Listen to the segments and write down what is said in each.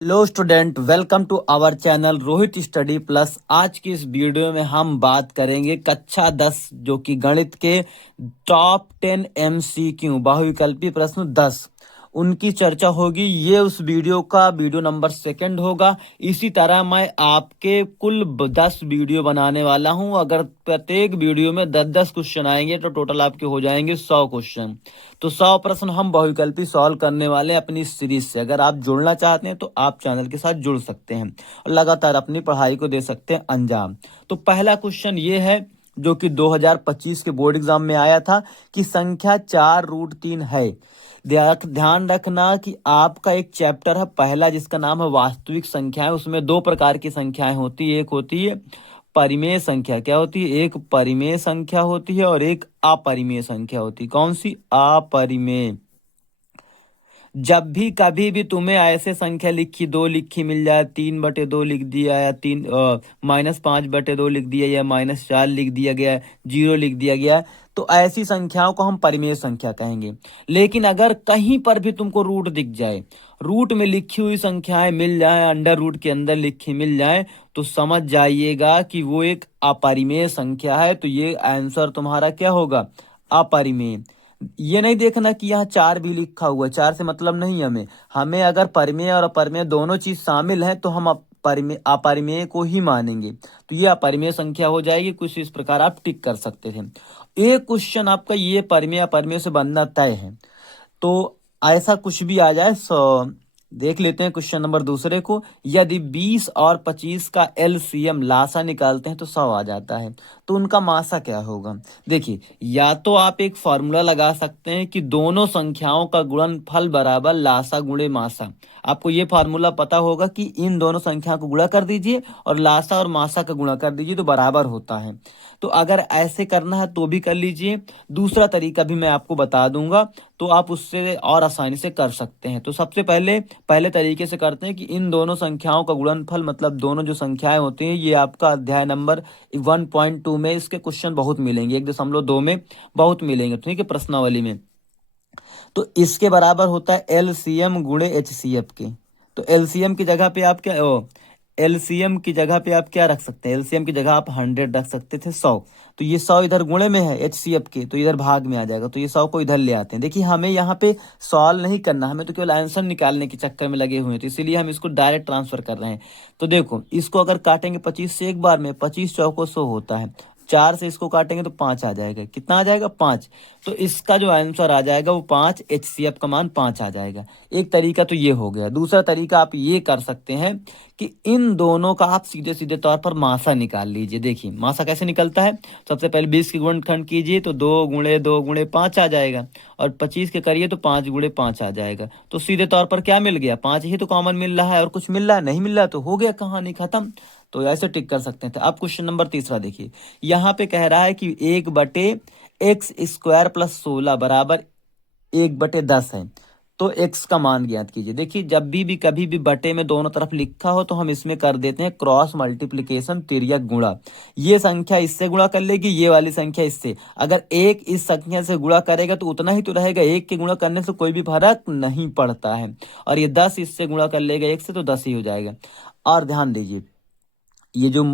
Hello student, welcome to our channel Rohit study plus. आज की इस वीडियो में हम बात करेंगे कक्षा 10 जो कि गणित के टॉप 10 MCQ बहुविकल्पी प्रश्न 10 उनकी चर्चा होगी। ये उस वीडियो का वीडियो नंबर 2 होगा। इसी तरह मैं आपके कुल 10 वीडियो बनाने वाला हूं। अगर प्रत्येक वीडियो में 10-10 क्वेश्चन आएंगे तो टोटल आपके हो जाएंगे 100 क्वेश्चन। तो 100 प्रश्न हम बहुविकल्पी सॉल्व करने वाले हैं अपनी इस सीरीज से। अगर आप जुड़ना चाहते हैं तो आप चैनल के साथ जुड़ सकते हैं और लगातार अपनी पढ़ाई को दे सकते हैं अंजाम। तो पहला क्वेश्चन ये है जो कि 2025 के बोर्ड एग्जाम में आया था कि संख्या 4√3 है। ध्यान रखना कि आपका एक चैप्टर है पहला जिसका नाम है वास्तविक संख्याएं। उसमें दो प्रकार की संख्याएं होती है। एक होती है परिमेय संख्या। क्या होती है? एक परिमेय संख्या होती है और एक अपरिमेय संख्या होती है। कौन सी? अपरिमेय। जब भी कभी भी तुम्हें ऐसे संख्या लिखी 2 लिखी मिल जाए, 3/2 लिख दिया या -5/2 लिख दिया या -4 लिख दिया गया, 0 लिख दिया गया, तो ऐसी संख्याओं को हम परिमेय संख्या कहेंगे। लेकिन अगर कहीं पर भी तुमको रूट दिख जाए, रूट में लिखी हुई संख्याएं मिल जाए, अंडर रूट के अंदर लिखी मिल जाए, तो समझ जाइएगा कि वो एक अपरिमेय संख्या है। तो ये आंसर तुम्हारा क्या होगा? अपरिमेय। ये नहीं देखना कि यहाँ 4 भी लिखा हुआ है, 4 से मतलब नहीं हमें। हमें अगर परिमेय और अपरिमेय दोनों चीज शामिल है तो हम अपरिमेय को ही मानेंगे। तो ये अपरिमेय संख्या हो जाएगी। कुछ इस प्रकार आप टिक कर सकते थे। एक क्वेश्चन आपका ये परिमेय अपरिमेय से बनना तय है। तो ऐसा कुछ भी आ जाए देख लेते हैं क्वेश्चन नंबर दूसरे को। यदि 20 और 25 का LCM लासा निकालते हैं तो 100 आ जाता है, तो उनका मासा क्या होगा? देखिए, या तो आप एक फॉर्मूला लगा सकते हैं कि दोनों संख्याओं का गुणनफल बराबर लासा गुणे मासा। आपको ये फार्मूला पता होगा कि इन दोनों संख्या को गुणा कर दीजिए और लासा और मासा का गुणा कर दीजिए तो बराबर होता है। तो अगर ऐसे करना है तो भी कर लीजिए। दूसरा तरीका भी मैं आपको बता दूंगा, तो आप उससे और आसानी से कर सकते हैं। तो सबसे पहले तरीके से करते हैं कि इन दोनों संख्याओं का गुणनफल, मतलब दोनों जो संख्याएं होती हैं, ये आपका अध्याय नंबर 1.2 में इसके क्वेश्चन बहुत मिलेंगे, 1.2 में बहुत मिलेंगे, ठीक है, प्रश्नावली में। तो इसके बराबर होता है LCM गुणे HCF के। तो एलसीएम की जगह पे आप क्या एलसीएम की जगह पे आप क्या रख सकते हैं? एलसीएम की जगह आप 100 रख सकते थे, 100। तो ये 100 इधर गुणे में है HCF के, तो इधर भाग में आ जाएगा। तो ये 100 को इधर ले आते हैं। देखिए, हमें यहाँ पे सॉल्व नहीं करना, हमें तो केवल आंसर निकालने के चक्कर में लगे हुए हैं, तो इसीलिए हम इसको डायरेक्ट ट्रांसफर कर रहे हैं। तो देखो, इसको अगर काटेंगे 25 से एक बार में, 25 चौको 100 होता है। 4 से इसको काटेंगे तो 5 आ जाएगा। कितना आ जाएगा? 5। तो इसका जो आंसर आ जाएगा वो 5, HCF का मान 5 आ जाएगा। एक तरीका तो ये हो गया। दूसरा तरीका आप ये कर सकते हैं कि इन दोनों का आप सीधे सीधे तौर पर मासा निकाल लीजिए। देखिए, मासा कैसे निकलता है? सबसे पहले 20 की गुणनखंड कीजिए तो 2 गुणे 2 गुणे 5 आ जाएगा, और 25 के करिए तो 5 गुणे 5 आ जाएगा। तो सीधे तौर पर क्या मिल गया? 5 ही तो कॉमन मिल रहा है, और कुछ मिल रहा है? नहीं मिल रहा, तो हो गया, कहानी खत्म। तो ऐसे टिक कर सकते थे। अब क्वेश्चन नंबर तीसरा देखिए। यहाँ पे कह रहा है कि 1/x² + 16 बराबर 1/10 है। तो x का मान ज्ञात कीजिए। देखिए, जब भी कभी भी बटे में दोनों तरफ लिखा हो तो हम इसमें कर देते हैं क्रॉस मल्टीप्लिकेशन, तिर्यक गुणा। ये संख्या इससे गुणा कर लेगी, ये वाली संख्या इससे। अगर एक इस संख्या से गुणा करेगा तो उतना ही तो रहेगा, एक के गुणा करने से कोई भी फर्क नहीं पड़ता है। और ये 10 इससे गुणा कर लेगा एक से, तो 10 ही हो जाएगा। और ध्यान दीजिए, ये जो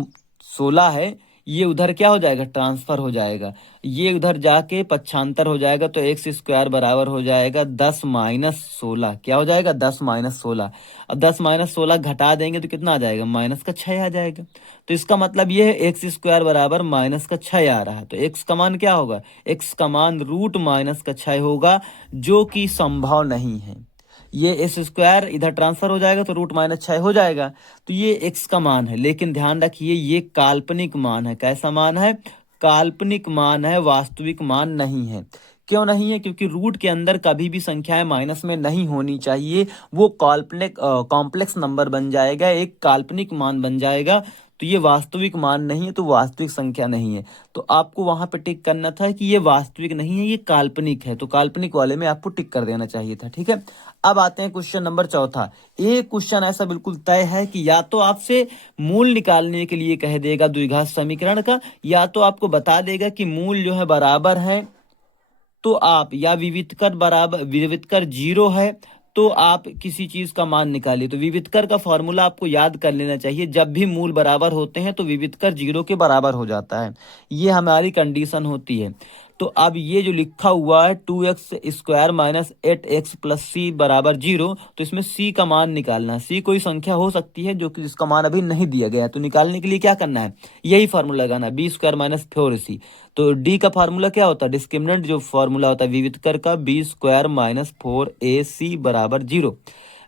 16 है ये उधर क्या हो जाएगा? ट्रांसफर हो जाएगा। ये उधर जाके पक्षांतर हो जाएगा, तो x² बराबर हो जाएगा 10-16। क्या हो जाएगा? 10-16। अब 10-16 घटा देंगे तो कितना आ जाएगा? -6 आ जाएगा। तो इसका मतलब ये है x² बराबर -6 आ रहा है। तो x का मान क्या होगा? x का मान √-6 होगा, जो कि संभव नहीं है। ये s² इधर ट्रांसफर हो जाएगा तो √-6 हो जाएगा। तो ये x का मान है, लेकिन ध्यान रखिए ये काल्पनिक मान है। कैसा मान है? काल्पनिक मान है, वास्तविक मान नहीं है। क्यों नहीं है? क्योंकि रूट के अंदर कभी भी संख्याएं माइनस में नहीं होनी चाहिए। वो काल्पनिक कॉम्प्लेक्स नंबर बन जाएगा, एक काल्पनिक मान बन जाएगा। तो ये वास्तविक मान नहीं है, तो वास्तविक संख्या नहीं है। तो आपको वहां पे टिक करना था कि ये वास्तविक नहीं है, ये काल्पनिक है। तो काल्पनिक वाले में आपको टिक कर देना चाहिए था, ठीक है। अब आते हैं क्वेश्चन नंबर चौथा। एक क्वेश्चन ऐसा बिल्कुल तय है कि या तो आपसे मूल निकालने के लिए कह देगा द्विघात समीकरण का, या तो आपको बता देगा कि मूल जो है बराबर है, तो आप या विविधकर 0 है तो आप किसी चीज का मान निकालिए। तो विविधकर का फॉर्मूला आपको याद कर लेना चाहिए, जब भी मूल बराबर होते हैं तो विविधकर 0 के बराबर हो जाता है, ये हमारी कंडीशन होती है। तो अब ये जो लिखा हुआ है 2x² माइनस 8x प्लस सी बराबर 0, तो इसमें सी का मान निकालना है। सी कोई संख्या हो सकती है जो कि जिसका मान अभी नहीं दिया गया है, तो निकालने के लिए क्या करना है, यही फार्मूला लगाना है, b² माइनस 4c। तो डी का फार्मूला क्या होता है, डिस्क्रिमिनेंट जो फार्मूला होता है विविधकर का, b² माइनस 4ac बराबर 0।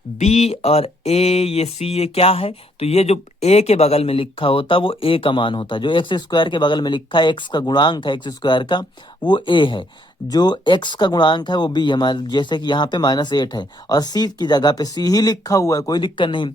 बी और ए, ये सी, ये क्या है, तो ये जो ए के बगल में लिखा होता है वो ए का मान होता है। जो x² के बगल में लिखा है, x का गुणांक है x² का, वो ए है। जो x का गुणांक है वो b है, जैसे कि यहाँ पे -8 है, और c की जगह पे c ही लिखा हुआ है, कोई दिक्कत नहीं।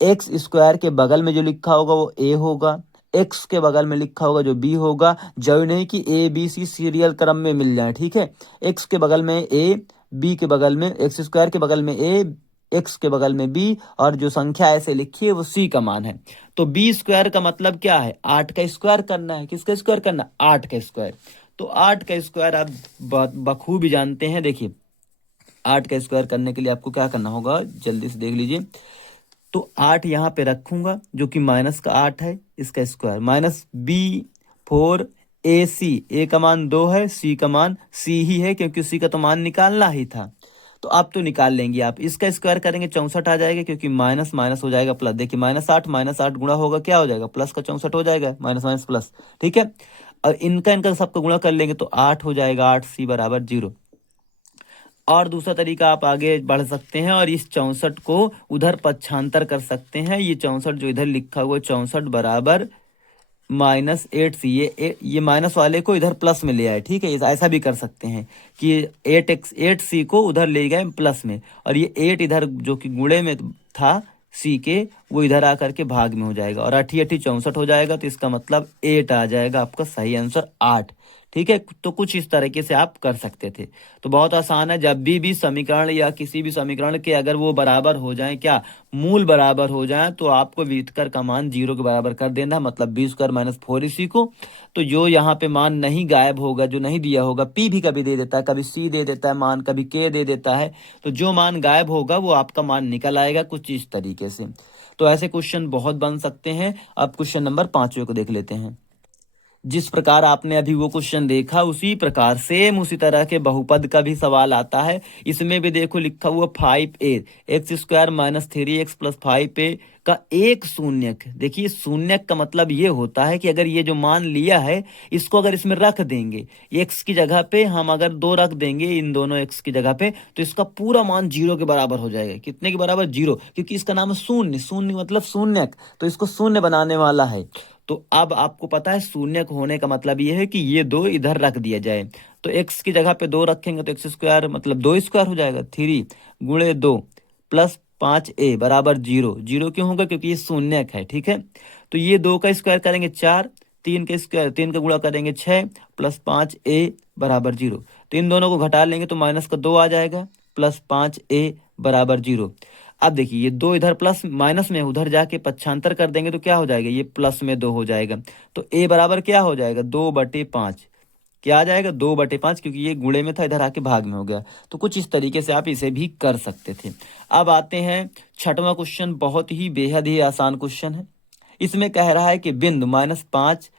x² के बगल में जो लिखा होगा वो a होगा, x के बगल में लिखा होगा जो b होगा। जरूरी नहीं कि a b c सीरियल क्रम में मिल जाए, ठीक है। x के बगल में a, b के बगल में x² के बगल में a, x के बगल में b, और जो संख्या ऐसे लिखी है वो c का मान है। तो b² का मतलब क्या है, 8 का स्क्वायर करना है। किसका स्क्वायर करना, 8 का स्क्वायर। तो 8 का स्क्वायर आप बखूबी जानते हैं। देखिए 8 का स्क्वायर करने के लिए आपको क्या करना होगा, जल्दी से देख लीजिए। तो 8 यहाँ पे रखूंगा जो कि माइनस का 8 है, इसका स्क्वायर, माइनस b4ac, a का मान 2 है, c का मान c ही है, क्योंकि c का तो मान निकालना ही था। तो आप तो निकाल लेंगे, आप इसका स्क्वायर करेंगे 64 आ जाएगा, क्योंकि माइनस माइनस हो जाएगा प्लस। देखिए -8 गुणा होगा क्या हो जाएगा, प्लस का 64 हो जाएगा, माइनस माइनस प्लस, ठीक है। और इनका इनका सबका गुणा कर लेंगे तो 8 हो जाएगा, 8c बराबर 0। और दूसरा तरीका आप आगे बढ़ सकते हैं और इस 64 को उधर पक्षांतर कर सकते हैं। ये 64 जो इधर लिखा हुआ है 64 बराबर -8c, ये माइनस वाले को इधर प्लस में ले आए, ठीक है। ऐसा भी कर सकते हैं कि 8c को उधर ले गए प्लस में, और ये 8 इधर जो कि गुणे में था c के, वो इधर आकर के भाग में हो जाएगा, और 8 8 64 हो जाएगा। तो इसका मतलब 8 आ जाएगा आपका सही आंसर 8, ठीक है। तो कुछ इस तरीके से आप कर सकते थे। तो बहुत आसान है, जब भी समीकरण या किसी भी समीकरण के अगर वो बराबर हो जाए, क्या मूल बराबर हो जाए, तो आपको विविधकर का मान 0 के बराबर कर देना है, मतलब b² माइनस 4ac को। तो जो यहाँ पे मान नहीं गायब होगा, जो नहीं दिया होगा, p भी कभी दे देता है, कभी c दे देता है मान, कभी k दे देता है, तो जो मान गायब होगा वो आपका मान निकल आएगा कुछ इस तरीके से। तो ऐसे क्वेश्चन बहुत बन सकते हैं। अब क्वेश्चन नंबर 5वें को देख लेते हैं। जिस प्रकार आपने अभी वो क्वेश्चन देखा, उसी प्रकार सेम उसी तरह के बहुपद का भी सवाल आता है। इसमें भी देखो लिखा हुआ 5a, x² minus 3x plus 5a का एक शून्यक। देखिए शून्यक का मतलब ये होता है कि अगर ये जो मान लिया है, इसको अगर इसमें रख देंगे, x की जगह पे हम अगर 2 रख देंगे, इन दोनों x की जगह पे, तो इसका पूरा मान 0 के बराबर हो जाएगा। कितने के बराबर, 0, क्योंकि इसका नाम है शून्य। शून्य मतलब शून्यक, तो इसको शून्य बनाने वाला है। तो अब आपको पता है शून्य होने का मतलब ये है कि ये 2 इधर रख दिया जाए। तो x की जगह पे 2 रखेंगे तो x² मतलब 2 स्क्वायर हो जाएगा, 3 गुणे 2 प्लस 5a बराबर 0। 0 क्यों होगा, क्योंकि ये शून्यक है, ठीक है। तो ये 2 का स्क्वायर करेंगे 4, 3 के स्क्वायर 3 का गुणा करेंगे 6 प्लस 5a बराबर 0। तो इन दोनों को घटा लेंगे तो माइनस का 2 आ जाएगा, प्लस 5a बराबर 0। अब देखिए ये 2 इधर प्लस माइनस में, उधर जाके पक्षांतर कर देंगे तो क्या हो जाएगा, ये प्लस में 2 हो जाएगा। तो a बराबर क्या हो जाएगा, 2/5। क्या आ जाएगा, 2/5, क्योंकि ये गुणे में था, इधर आके भाग में हो गया। तो कुछ इस तरीके से आप इसे भी कर सकते थे। अब आते हैं 6वां क्वेश्चन, बहुत ही बेहद ही आसान क्वेश्चन है। इसमें कह रहा है कि बिंदु -5,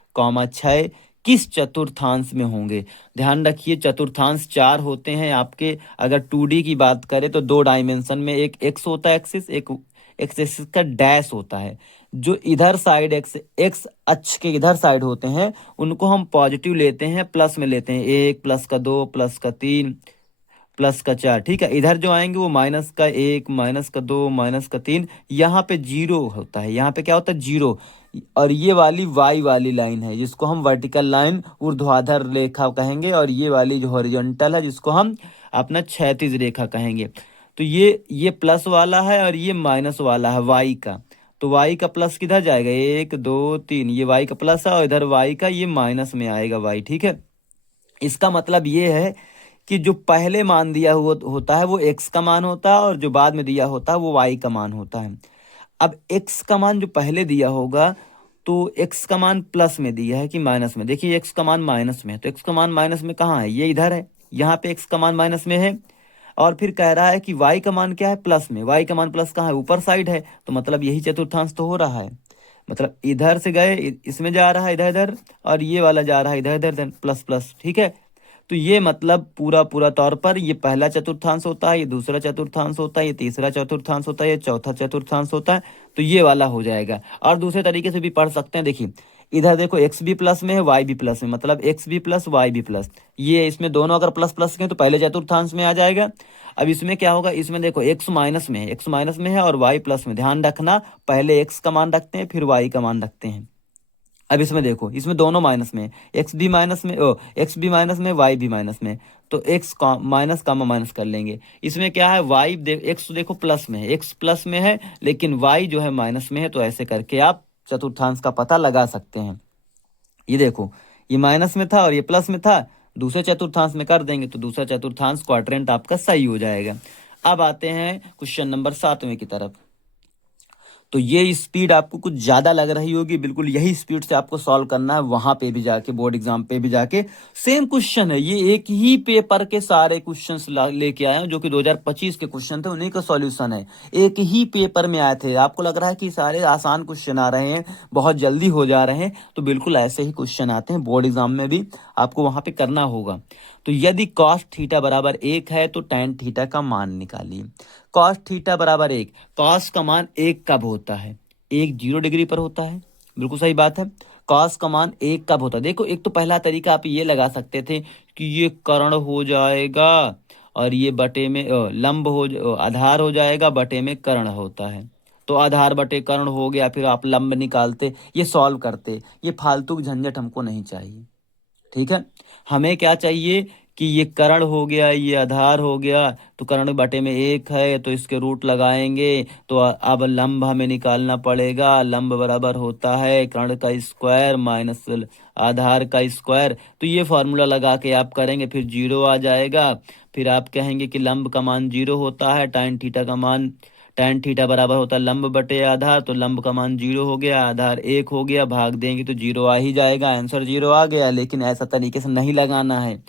6 किस चतुर्थांश में होंगे। ध्यान रखिए चतुर्थांश 4 होते हैं आपके। अगर 2D की बात करें तो 2 डायमेंशन में, एक एक्स होता है एक्सिस, एक एक्स एक्सिस का डैश होता है। जो इधर साइड एक्स अक्ष के इधर साइड होते हैं उनको हम पॉजिटिव लेते हैं, प्लस में लेते हैं, 1 प्लस का 2 प्लस का 3 प्लस का 4, ठीक है। इधर जो आएंगे वो -1 -2 -3, यहाँ पे 0 होता है, यहाँ पे क्या होता है 0। और ये वाली y वाली लाइन है जिसको हम वर्टिकल लाइन, ऊर्ध्वाधर रेखा कहेंगे, और ये वाली जो हॉरिजॉन्टल है जिसको हम अपना क्षैतिज रेखा कहेंगे। तो ये प्लस वाला है और ये माइनस वाला है y का। तो y का प्लस किधर जाएगा, 1 2 3, ये y का प्लस है, और इधर y का ये माइनस में आएगा y, ठीक है। इसका मतलब ये है कि जो पहले मान दिया हुआ होता है वो x का मान होता है, और जो बाद में दिया होता है वो y का मान होता है। अब x का मान जो पहले दिया होगा, तो x का मान प्लस में दिया है कि माइनस में। देखिए x का मान माइनस में है, तो x का मान माइनस में कहाँ है, ये इधर है, यहाँ पे x का मान माइनस में है। और फिर कह रहा है कि y का मान क्या है, प्लस में। y का मान प्लस कहाँ है, ऊपर साइड है, तो मतलब यही चतुर्थांश तो हो रहा है। मतलब इधर से गए इसमें जा रहा है इधर इधर, और ये वाला जा रहा है इधर इधर प्लस प्लस, ठीक है। तो ये मतलब पूरा पूरा तौर पर ये पहला चतुर्थांश होता है, ये दूसरा चतुर्थांश होता है, ये तीसरा चतुर्थांश होता है, ये चौथा चतुर्थांश होता है। तो ये वाला हो जाएगा। और दूसरे तरीके से भी पढ़ सकते हैं, देखिए इधर देखो एक्स भी प्लस में है, वाई भी प्लस में, मतलब एक्स भी प्लस वाई भी प्लस। ये इसमें दोनों अगर प्लस प्लस के तो पहले चतुर्थांश में आ जाएगा। अब इसमें क्या होगा, इसमें देखो एक्स माइनस में है, एक्स माइनस में है और वाई प्लस में। ध्यान रखना, पहले एक्स का मान रखते हैं फिर वाई का मान रखते हैं। अब इसमें देखो, इसमें दोनों माइनस में, एक्स भी माइनस में, एक्स भी माइनस में, वाई भी माइनस में। तो एक्स माइनस कामा माइनस कर लेंगे। इसमें क्या है, वाई एक्स तो देखो प्लस में है, एक्स प्लस में है, लेकिन वाई जो है माइनस में है। तो ऐसे करके आप चतुर्थांश का पता लगा सकते हैं। ये देखो, ये माइनस में था और ये प्लस में था, दूसरे चतुर्थांश में कर देंगे तो दूसरा चतुर्थांश क्वाड्रेंट आपका सही हो जाएगा। अब आते हैं क्वेश्चन नंबर 7वें की तरफ। तो ये स्पीड आपको कुछ ज्यादा लग रही होगी, बिल्कुल यही स्पीड से आपको सॉल्व करना है, वहां पे भी जाके बोर्ड एग्जाम पे भी जाके सेम क्वेश्चन है। ये एक ही पेपर के सारे क्वेश्चंस लेके आए हैं, जो कि 2025 के क्वेश्चन थे, उन्हीं का सॉल्यूशन है। एक ही पेपर में आए थे। आपको लग रहा है कि सारे आसान क्वेश्चन आ रहे हैं, बहुत जल्दी हो जा रहे हैं, तो बिल्कुल ऐसे ही क्वेश्चन आते हैं बोर्ड एग्जाम में भी, आपको वहां पे करना होगा। तो यदि कॉस थीटा बराबर 1 है तो tan थीटा का मान निकालिए। कॉस थीटा बराबर 1, कॉस का मान 1 कब होता है, 1 0 डिग्री पर होता है, बिल्कुल सही बात है। कॉस का मान 1 कब होता है, देखो एक तो पहला तरीका आप ये लगा सकते थे कि ये कर्ण हो जाएगा और ये बटे में लंब आधार हो जाएगा, बटे में कर्ण होता है। तो आधार बटे कर्ण हो गया, फिर आप लंब निकालते, ये सॉल्व करते। ये फालतू झंझट हमको नहीं चाहिए, ठीक है। हमें क्या चाहिए कि ये कर्ण हो गया, ये आधार हो गया, तो कर्ण बटे में 1 है तो इसके रूट लगाएंगे। तो अब लंब हमें निकालना पड़ेगा। लंब बराबर होता है कर्ण का स्क्वायर माइनस आधार का स्क्वायर। तो ये फॉर्मूला लगा के आप करेंगे, फिर 0 आ जाएगा। फिर आप कहेंगे कि लंब का मान 0 होता है, tan थीटा का मान, tan थीटा बराबर होता है लंब बटे आधार, तो लंब का मान 0 हो गया, आधार 1 हो गया, भाग देंगे तो 0 आ ही जाएगा, आंसर 0 आ गया। लेकिन ऐसा तरीके से नहीं लगाना है।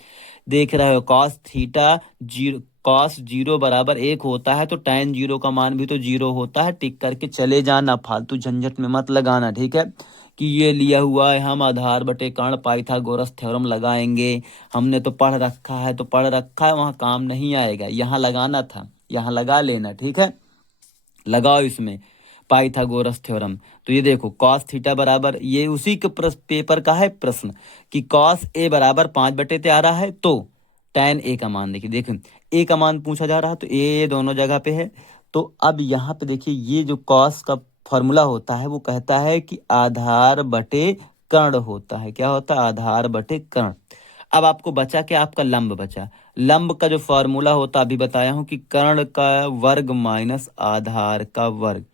देख रहे हो, कॉस थीटा 0, कॉस 0 बराबर 1 होता है, तो tan 0 का मान भी तो 0 होता है। टिक करके चले जाना, फालतू झंझट में मत लगाना, ठीक है। कि ये लिया हुआ है, हम आधार बटे कर्ण पाइथागोरस थ्योरम लगाएंगे, हमने तो पढ़ रखा है, तो पढ़ रखा है, वहां काम नहीं आएगा, यहाँ लगाना था, यहाँ लगा लेना, ठीक है। लगाओ इसमें पाइथागोरस थ्योरम। तो ये देखो, कॉस थीटा बराबर, ये उसी के पेपर का है प्रश्न कि कॉस ए बराबर 5/3 आ रहा है, तो tan ए का मान देखिए, देखिए ए का मान पूछा जा रहा है, तो ए दोनों जगह पे है। तो अब यहाँ पे देखिए, ये जो कॉस का फॉर्मूला होता है वो कहता है कि आधार बटे कर्ण होता है। क्या होता है, आधार बटे कर्ण। अब आपको बचा क्या, आपका लंब बचा। लंब का जो फॉर्मूला होता, अभी बताया हूं कि कर्ण का वर्ग माइनस आधार का वर्ग।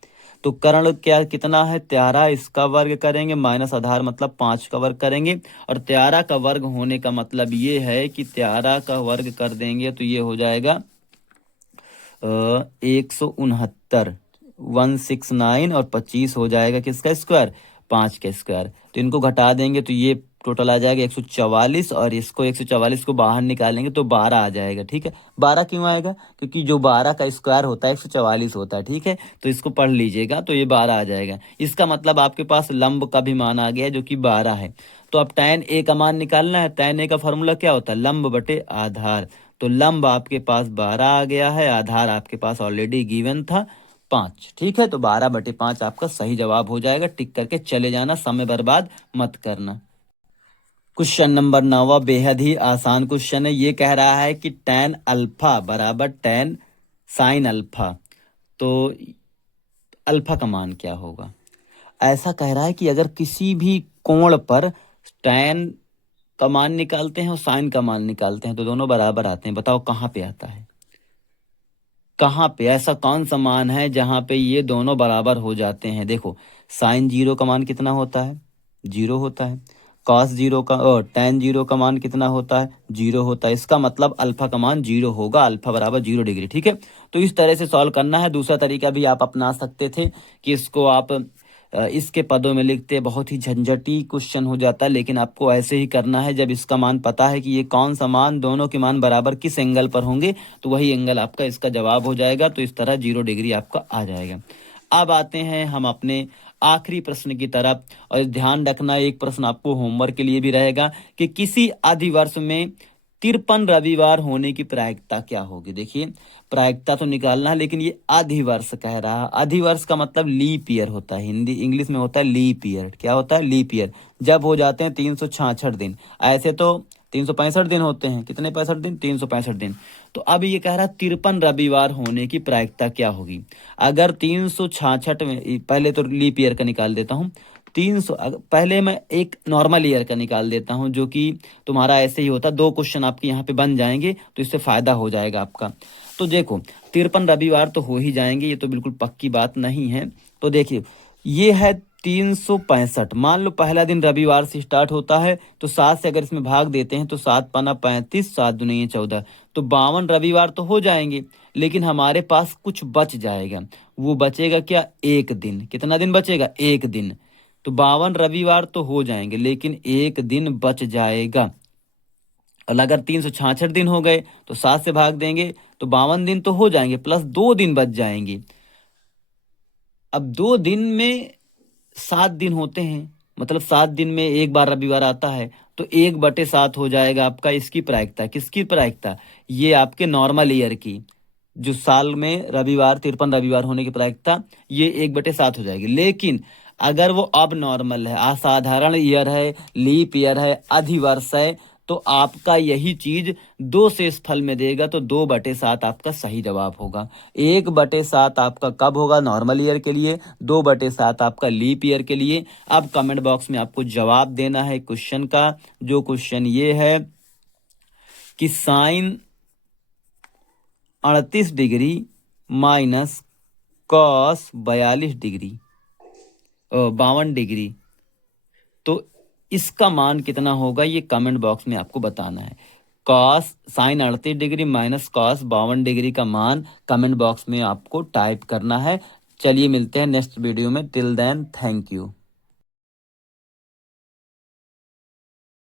तो कर्ण क्या कितना है, 13, इसका वर्ग करेंगे, माइनस आधार मतलब 5 का वर्ग करेंगे। और 13 का वर्ग होने का मतलब ये है कि 13 का वर्ग कर देंगे तो ये हो जाएगा 169, 169, और 25 हो जाएगा किसका स्क्वायर, 5 का स्क्वायर। तो इनको घटा देंगे तो ये टोटल आ जाएगा 144, और इसको 144 को बाहर निकालेंगे तो 12 आ जाएगा, ठीक है। 12 क्यों आएगा, क्योंकि जो 12 का स्क्वायर होता है 144 होता है, ठीक है। तो इसको पढ़ लीजिएगा, तो ये 12 आ जाएगा। इसका मतलब आपके पास लंब का भी मान आ गया जो कि 12 है। तो अब tan ए का मान निकालना है। tan ए का फॉर्मूला क्या होता है, लंब बटे आधार। तो लंब आपके पास 12 आ गया है, आधार आपके पास ऑलरेडी गिवन था 5, ठीक है। तो 12/5 आपका सही जवाब हो जाएगा। टिक करके चले जाना, समय बर्बाद मत करना। क्वेश्चन नंबर 9 बेहद ही आसान क्वेश्चन है। ये कह रहा है कि tan अल्फा बराबर tan साइन अल्फा, तो अल्फा का मान क्या होगा। ऐसा कह रहा है कि अगर किसी भी कोण पर tan का मान निकालते हैं और साइन का मान निकालते हैं तो दोनों बराबर आते हैं। बताओ कहाँ पे आता है, कहाँ पे ऐसा कौन सा मान है जहां पे ये दोनों बराबर हो जाते हैं। देखो, साइन 0 का मान कितना होता है, 0 होता है। कॉस 0 का और tan 0 का मान कितना होता है, 0 होता है। इसका मतलब अल्फा का मान 0 होगा, अल्फा बराबर 0 डिग्री, ठीक है। तो इस तरह से सॉल्व करना है। दूसरा तरीका भी आप अपना सकते थे कि इसको आप इसके पदों में लिखते हैं, बहुत ही झंझटी क्वेश्चन हो जाता है। लेकिन आपको ऐसे ही करना है, जब इसका मान पता है कि ये कौन सा मान, दोनों के मान बराबर किस एंगल पर होंगे, तो वही एंगल आपका इसका जवाब हो जाएगा। तो इस तरह 0 डिग्री आपका आ जाएगा। अब आते हैं हम अपने आखिरी प्रश्न की तरफ, और ध्यान रखना एक प्रश्न आपको होमवर्क के लिए भी रहेगा कि किसी अधिवर्ष में 53 रविवार होने की प्रायिकता क्या होगी। देखिए, प्रायिकता तो निकालना है, लेकिन ये अधिवर्ष कह रहा है। अधिवर्ष का मतलब लीप ईयर होता है, हिंदी इंग्लिश में होता है लीप ईयर। क्या होता है? Leap year. जब हो जाते हैं 366 दिन, ऐसे तो 365 दिन होते हैं। कितने 65 दिन? 365 दिन। तो अब ये कह रहा है 53 रविवार होने की प्रायिकता क्या होगी। अगर 366 में, पहले तो लीप ईयर का निकाल देता हूँ। 300, पहले मैं एक नॉर्मल ईयर का निकाल देता हूँ, जो कि तुम्हारा ऐसे ही होता। 2 क्वेश्चन आपके यहाँ पे बन जाएंगे, तो इससे फायदा हो जाएगा आपका। तो देखो, 53 रविवार तो हो ही जाएंगे, ये तो बिल्कुल पक्की बात नहीं है। तो देखिए, ये है 365। मान लो पहला दिन रविवार से स्टार्ट होता है, तो 7 से अगर इसमें भाग देते हैं तो 7 पाना 35, 7 दूनी 14, तो 52 रविवार तो हो जाएंगे। लेकिन हमारे पास कुछ बच जाएगा। वो बचेगा क्या? एक दिन। कितना दिन बचेगा? एक दिन। तो 52 रविवार तो हो जाएंगे, लेकिन एक दिन बच जाएगा। और अगर 366 दिन हो गए तो 7 से भाग देंगे तो 52 दिन तो हो जाएंगे, प्लस 2 दिन बच जाएंगे। अब 2 दिन में 7 दिन होते हैं, मतलब 7 दिन में एक बार रविवार आता है, तो 1/7 हो जाएगा आपका। इसकी प्रायिकता, किसकी प्रायिकता? ये आपके नॉर्मल ईयर की, जो साल में रविवार 53 रविवार होने की प्रायिकता, ये 1/7 हो जाएगी। लेकिन अगर वो अब नॉर्मल है, असाधारण ईयर है, लीप ईयर है, अधिवर्ष है, तो आपका यही चीज 2 से इस फल में देगा, तो 2/7 आपका सही जवाब होगा। 1/7 आपका कब होगा? नॉर्मल ईयर के लिए। 2/7 आपका लीप ईयर के लिए। अब कमेंट बॉक्स में आपको जवाब देना है क्वेश्चन का, जो क्वेश्चन ये है कि sine 38 degree minus cos 42 degree 52 degree, तो इसका मान कितना होगा, ये कमेंट बॉक्स में आपको बताना है। Cos sine 38 degree minus cos 52 degree का मान कमेंट बॉक्स में आपको टाइप करना है। चलिए मिलते हैं नेक्स्ट वीडियो में। Till then, thank you.